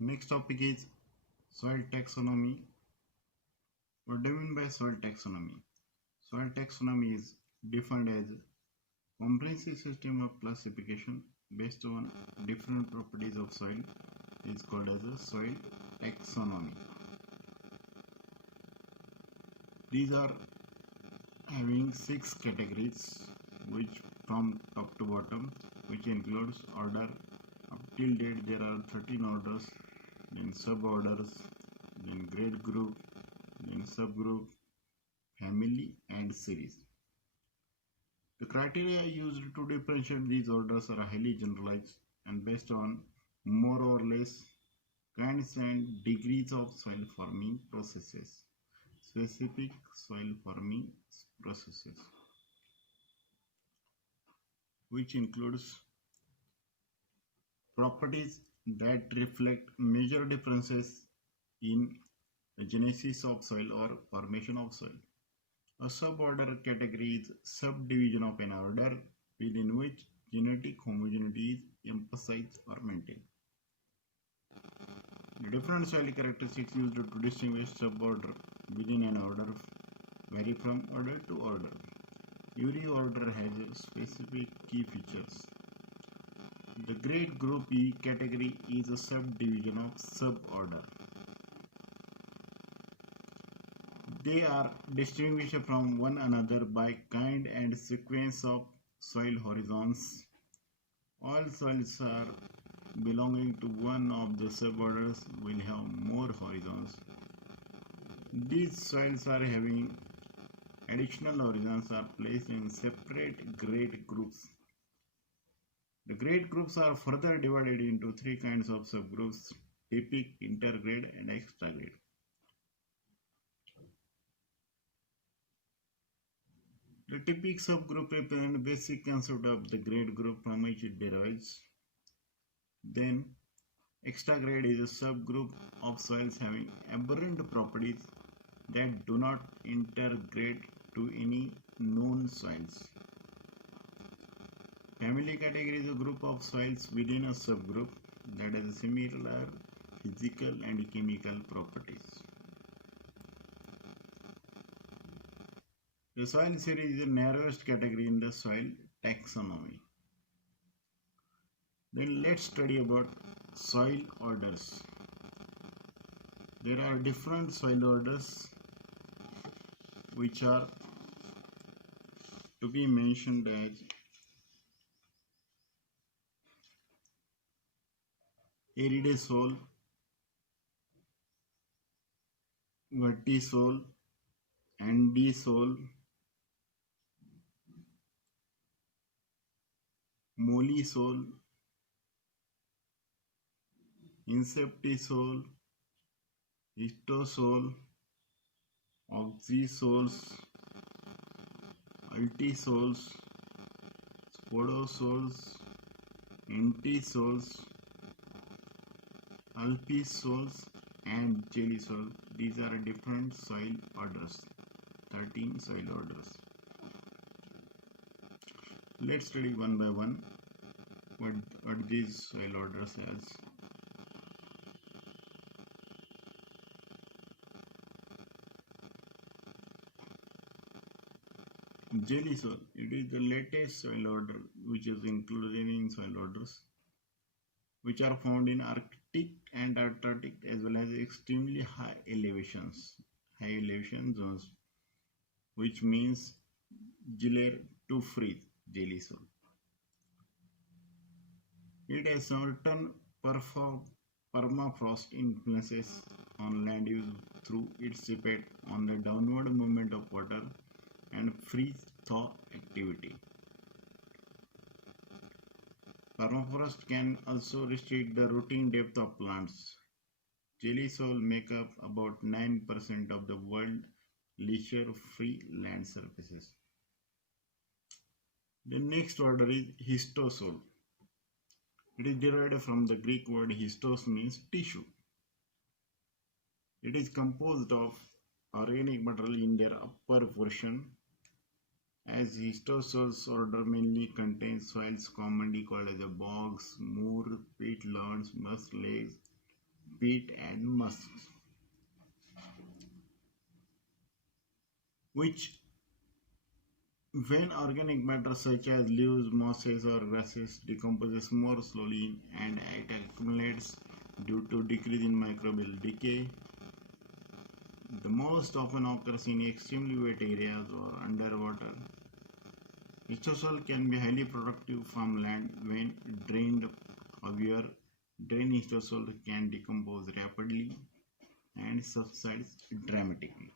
Next topic is soil taxonomy. What do you mean by soil taxonomy? Soil taxonomy is defined as a comprehensive system of classification based on different properties of soil is called as a soil taxonomy. These are having 6 categories which from top to bottom, which includes order. Up till date there are 13 orders, then suborders, then grade group, then subgroup, family and series. The criteria used to differentiate these orders are highly generalized and based on more or less kinds and degrees of soil forming processes, specific soil forming processes, which includes properties that reflect major differences in the genesis of soil or formation of soil. A suborder category is subdivision of an order within which genetic homogeneity is emphasized or maintained. The different soil characteristics used to distinguish suborder within an order vary from order to order. Every order has specific key features. The grade group E category is a subdivision of suborder. They are distinguished from one another by kind and sequence of soil horizons. All soils are belonging to one of the suborders will have more horizons. These soils are having additional horizons are placed in separate grade groups. The grade groups are further divided into 3 kinds of subgroups: typic, intergrade and extragrade. The typic subgroup represents the basic concept of the grade group from which it derives. Then, extragrade is a subgroup of soils having aberrant properties that do not intergrade to any known soils. Family category is a group of soils within a subgroup that has similar physical and chemical properties. The soil series is the narrowest category in the soil taxonomy. Then let's study about soil orders. There are different soil orders which are to be mentioned as aridisol, vertisol, andisol, molisol, inceptisol, histosol, oxysols, altisols, spodosols, entisols, alpisols and jellysols. These are different soil orders, 13 soil orders. Let's study one by one what these soil orders has. Jellysoil, it is the latest soil order which is included in soil orders, which are found in Arctic and Antarctic as well as extremely high elevation zones, which means Giller to freeze jellysoil. It has certain permafrost influences on land use through its effect on the downward movement of water and freeze-thaw activity. Permafrost can also restrict the rooting depth of plants. Jelly soil make up about 9% of the world leisure-free land surfaces. The next order is histosol. It is derived from the Greek word histos, means tissue. It is composed of organic material in their upper portion, as histosols order mainly contains soils commonly called as bogs, moor, peatlands, musk lakes, peat, and musk, which, when organic matter such as leaves, mosses, or grasses decomposes more slowly and it accumulates due to decrease in microbial decay, the most often occurs in extremely wet areas or underwater. Histosol can be highly productive farmland when drained. However, drained histosol can decompose rapidly and subsides dramatically.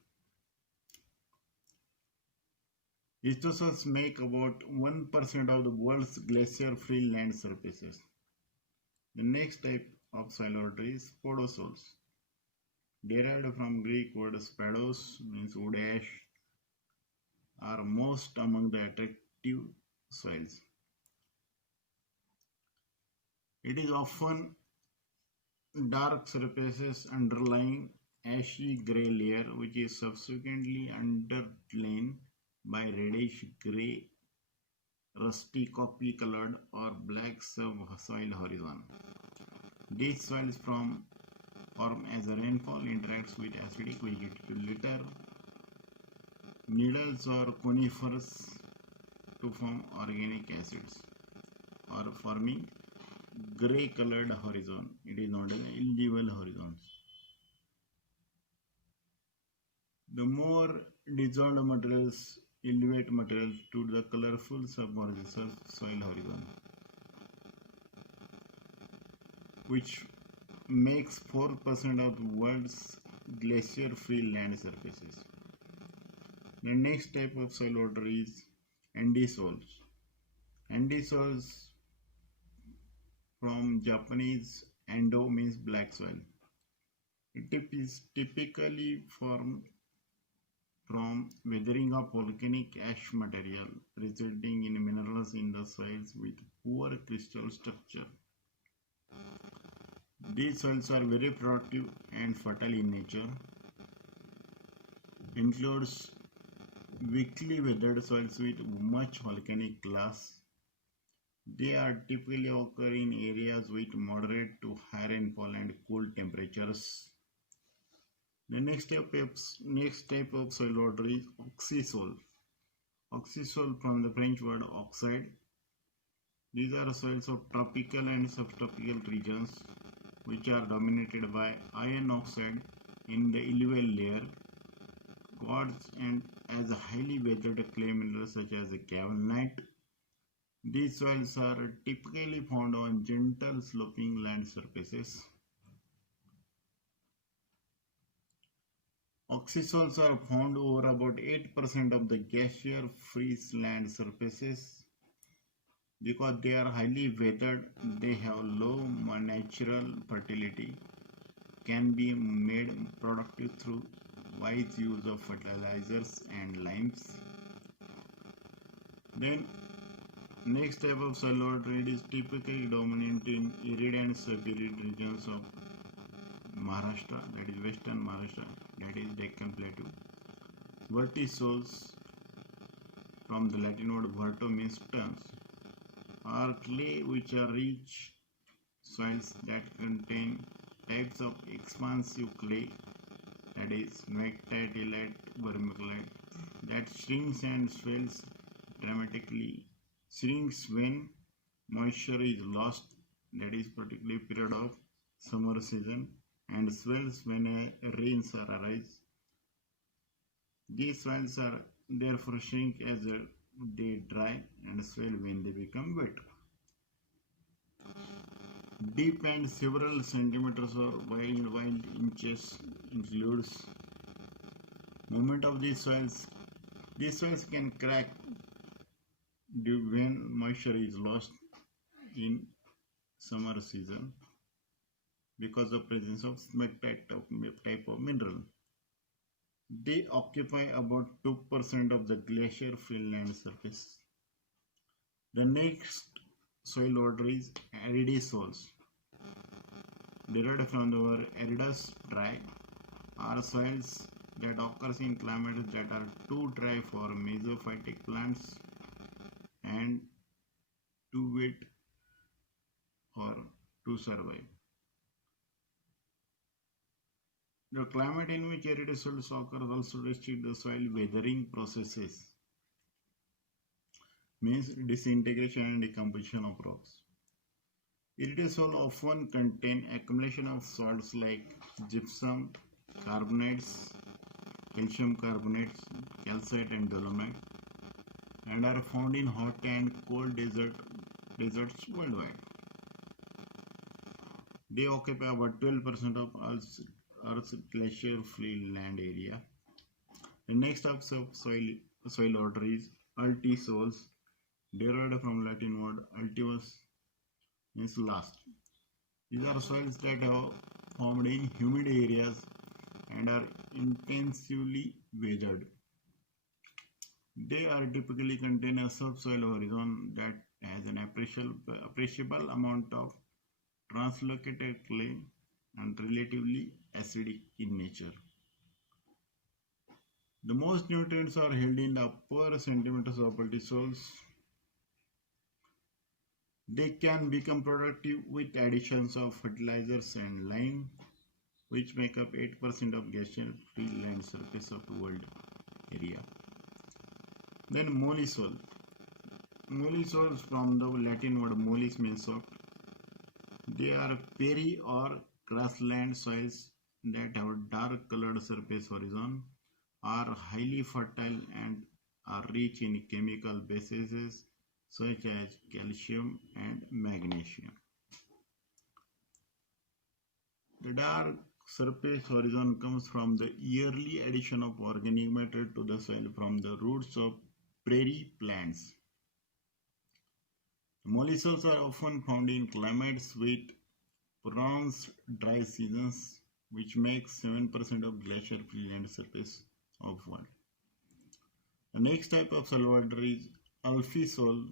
Histosols make about 1% of the world's glacier-free land surfaces. The next type of soil order is podosols, derived from Greek word spados, means wood ash, are most among the attractive soils. It is often dark surfaces underlying ashy gray layer which is subsequently underlain by reddish gray, rusty coffee colored or black subsoil horizon. These soils form as the rainfall interacts with acidic vegetative litter, needles or conifers to form organic acids or forming grey colored horizon. It is known as illevel horizons. The more dissolved materials elevate materials to the colorful subsoil horizon, which makes 4% of the world's glacier-free land surfaces. The next type of soil order is endisols. Endisols, from Japanese endo, means black soil. It is typically formed from weathering of volcanic ash material, resulting in minerals in the soils with poor crystal structure. These soils are very productive and fertile in nature. Includes weakly weathered soils with much volcanic glass. They are typically occur in areas with moderate to high rainfall and cool temperatures. The next type of soil order is oxysol. Oxysol, from the French word oxide. These are soils of tropical and subtropical regions which are dominated by iron oxide in the alluvial layer, quartz, and as a highly weathered clay minerals such as cavernite. These soils are typically found on gentle sloping land surfaces. Oxysols are found over about 8% of the glacier-free land surfaces. Because they are highly weathered, they have low natural fertility, can be made productive through wise use of fertilizers and limes. Then, next type of soil order is typically dominant in arid and sub-arid regions of Maharashtra, that is Western Maharashtra, that is Deccan Plateau. Vertisols, from the Latin word verto, means turns, are clay which are rich soils that contain types of expansive clay, that is mactatellite, vermiculite, that shrinks and swells dramatically, shrinks when moisture is lost, that is particularly period of summer season, and swells when rains arise. These soils are therefore shrink as they dry and swell when they become wet. Deep and several centimeters or wild inches includes movement of these soils. These soils can crack when moisture is lost in summer season because of presence of smectite type of mineral. They occupy about 2% of the glacier-free land surface. The next soil order is aridisols. Derived from the word aridus, dry, are soils that occurs in climates that are too dry for mesophytic plants and too wet for to survive. The climate in which aerial soil occurs also restrict the soil weathering processes, means disintegration and decomposition of rocks. Aerial soil often contain accumulation of salts like gypsum, carbonates, calcium carbonates, calcite and dolomite, and are found in hot and cold deserts worldwide. They occupy about 12% of Earth's glacier-free land area. The next type of soil order is altisols, derived from Latin word altius, means last. These are soils that have formed in humid areas and are intensively weathered. They are typically contain a subsoil horizon that has an appreciable amount of translocated clay and relatively acidic in nature. The most nutrients are held in the upper centimeters of altisols. They can become productive with additions of fertilizers and lime, which make up 8% of glacier-free land surface of the world area. Then molly soil. Molly soils from the Latin word mollis means soft. They are peary or grassland soils that have a dark colored surface horizon, are highly fertile and are rich in chemical bases such as calcium and magnesium. The dark surface horizon comes from the yearly addition of organic matter to the soil from the roots of prairie plants. Molluscs are often found in climates with pronounced dry seasons, which makes 7% of glacier-free land surface of world. The next type of soil order is alphisol,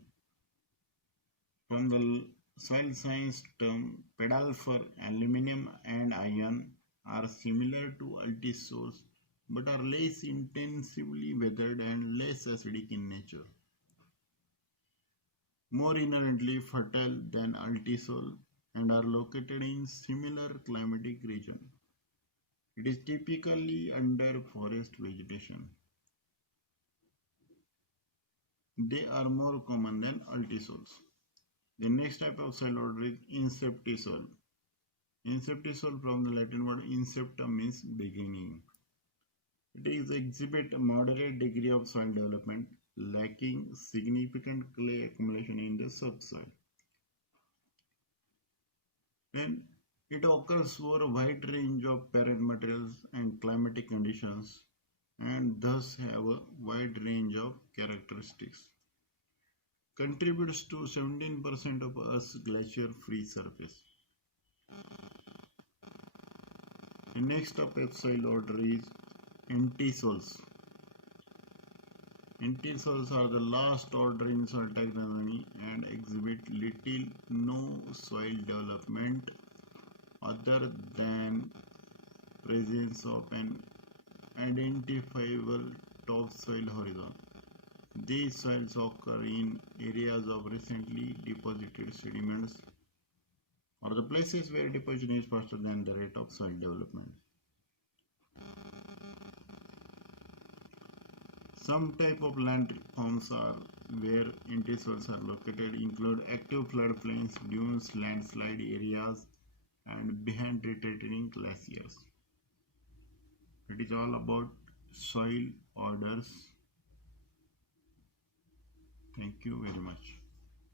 from the soil science term pedal for aluminum and iron, are similar to altisols but are less intensively weathered and less acidic in nature. More inherently fertile than altisol and are located in similar climatic region. It is typically under forest vegetation. They are more common than altisols. The next type of soil order is inceptisol. Inceptisol from the Latin word incepta means beginning. It is exhibit a moderate degree of soil development, lacking significant clay accumulation in the subsoil. Then it occurs over a wide range of parent materials and climatic conditions and thus have a wide range of characteristics. Contributes to 17% of Earth's glacier-free surface. The next type of soil order is entisols. Entisols are the last order in soil taxonomy and exhibit little no soil development other than presence of an identifiable topsoil horizon. These soils occur in areas of recently deposited sediments or the places where deposition is faster than the rate of soil development. Some type of land forms are where entisols are located include active floodplains, dunes, landslide areas, and behind retreating glaciers. It is all about soil orders. Thank you very much.